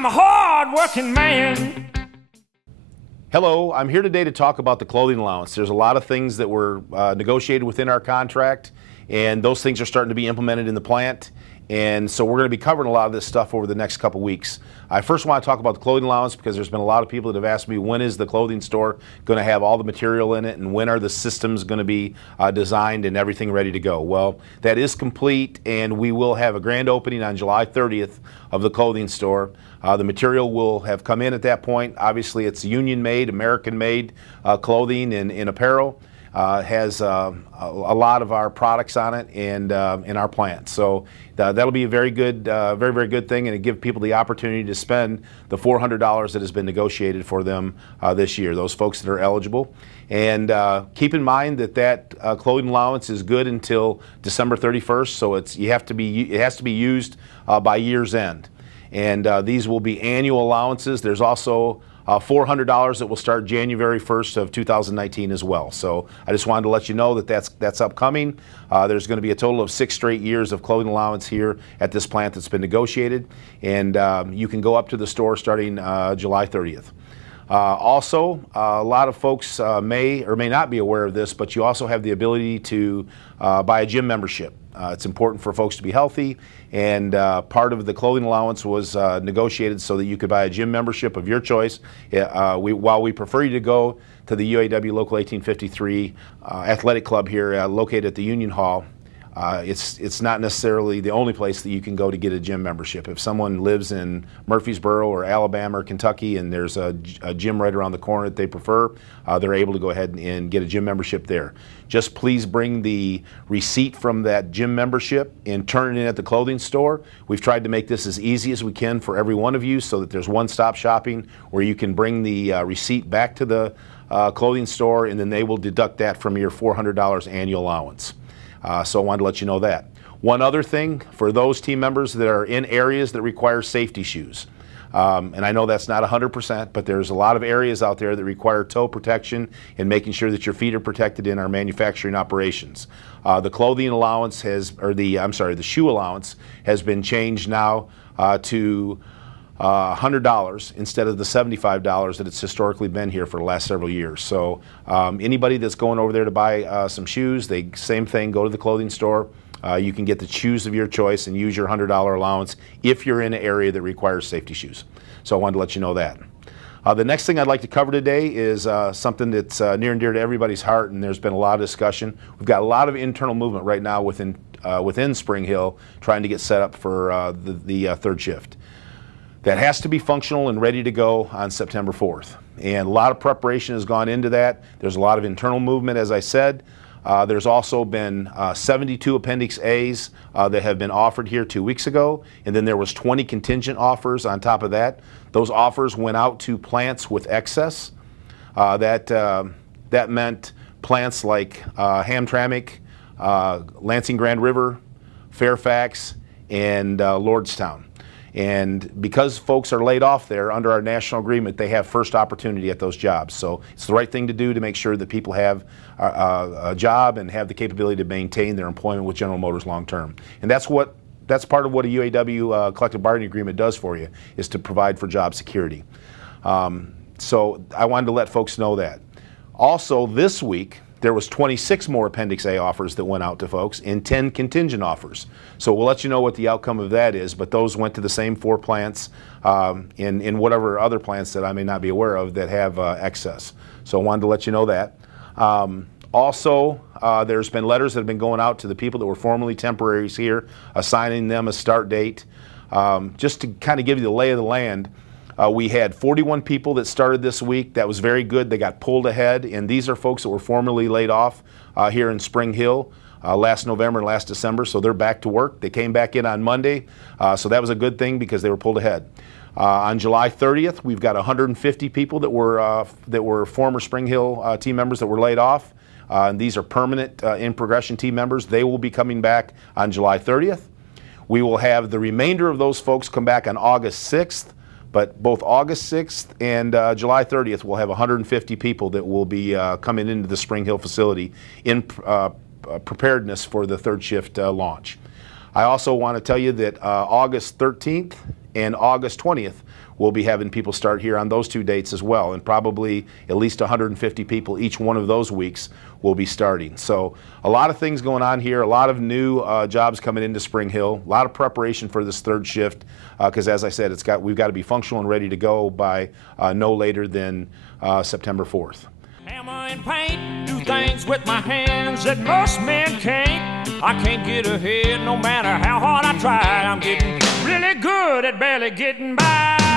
I'm a hard-working man. Hello, I'm here today to talk about the clothing allowance. There's a lot of things that were negotiated within our contract, and those things are starting to be implemented in the plant. And so we're going to be covering a lot of this stuff over the next couple weeks. I first want to talk about the clothing allowance because there's been a lot of people that have asked me, when is the clothing store going to have all the material in it, and when are the systems going to be designed and everything ready to go? Well, that is complete, and we will have a grand opening on July 30th of the clothing store. The material will have come in at that point. Obviously, it's union-made, American-made clothing and apparel. Has a lot of our products on it and in our plant. So that'll be a very good, very good thing, and it give people the opportunity to spend the $400 that has been negotiated for them this year. Those folks that are eligible, and keep in mind that clothing allowance is good until December 31st. So it has to be used by year's end, and these will be annual allowances. There's also $400 that will start January 1st of 2019 as well. So I just wanted to let you know that that's upcoming. There's going to be a total of 6 straight years of clothing allowance here at this plant that's been negotiated, and you can go up to the store starting July 30th. Also, a lot of folks may or may not be aware of this, but you also have the ability to buy a gym membership. It's important for folks to be healthy, and part of the clothing allowance was negotiated so that you could buy a gym membership of your choice. While we prefer you to go to the UAW Local 1853 Athletic Club here located at the Union Hall, it's not necessarily the only place that you can go to get a gym membership. If someone lives in Murfreesboro or Alabama or Kentucky and there's a gym right around the corner that they prefer, they're able to go ahead and get a gym membership there. Just please bring the receipt from that gym membership and turn it in at the clothing store. We've tried to make this as easy as we can for every one of you so that there's one-stop shopping where you can bring the receipt back to the clothing store, and then they will deduct that from your $400 annual allowance. So I wanted to let you know that. One other thing, for those team members that are in areas that require safety shoes, and I know that's not 100%, but there's a lot of areas out there that require toe protection and making sure that your feet are protected in our manufacturing operations. The clothing allowance the shoe allowance has been changed now to $100 instead of the $75 that it's historically been here for the last several years. So anybody that's going over there to buy some shoes, same thing, go to the clothing store. You can get the shoes of your choice and use your $100 allowance if you're in an area that requires safety shoes. So I wanted to let you know that. The next thing I'd like to cover today is something that's near and dear to everybody's heart, and there's been a lot of discussion. We've got a lot of internal movement right now within Spring Hill trying to get set up for the third shift. That has to be functional and ready to go on September 4th. And a lot of preparation has gone into that. There's a lot of internal movement, as I said. There's also been 72 Appendix A's that have been offered here 2 weeks ago, and then there was 20 contingent offers on top of that. Those offers went out to plants with excess. That meant plants like Hamtramck, Lansing Grand River, Fairfax, and Lordstown. And because folks are laid off there under our national agreement, they have first opportunity at those jobs. So it's the right thing to do to make sure that people have a job and have the capability to maintain their employment with General Motors long term. And that's part of what a UAW collective bargaining agreement does for you, is to provide for job security. So I wanted to let folks know that. Also this week, there was 26 more Appendix A offers that went out to folks and 10 contingent offers. So we'll let you know what the outcome of that is, but those went to the same 4 plants in whatever other plants that I may not be aware of that have excess. So I wanted to let you know that. Also, there's been letters that have been going out to the people that were formerly temporaries here, assigning them a start date. Just to kind of give you the lay of the land, we had 41 people that started this week. That was very good. They got pulled ahead, and these are folks that were formerly laid off here in Spring Hill last November and last December, so they're back to work. They came back in on Monday, so that was a good thing because they were pulled ahead. On July 30th, we've got 150 people that were former Spring Hill team members that were laid off. And these are permanent in progression team members. They will be coming back on July 30th. We will have the remainder of those folks come back on August 6th. But both August 6th and July 30th, we'll have 150 people that will be coming into the Spring Hill facility in preparedness for the third shift launch. I also want to tell you that August 13th and August 20th, we'll be having people start here on those 2 dates as well, and probably at least 150 people each one of those weeks will be starting. So a lot of things going on here, a lot of new jobs coming into Spring Hill, a lot of preparation for this 3rd shift, because as I said, we've got to be functional and ready to go by no later than September 4th. Hammer and paint, do things with my hands that most men can't. I can't get ahead no matter how hard I try. I'm getting really good at barely getting by.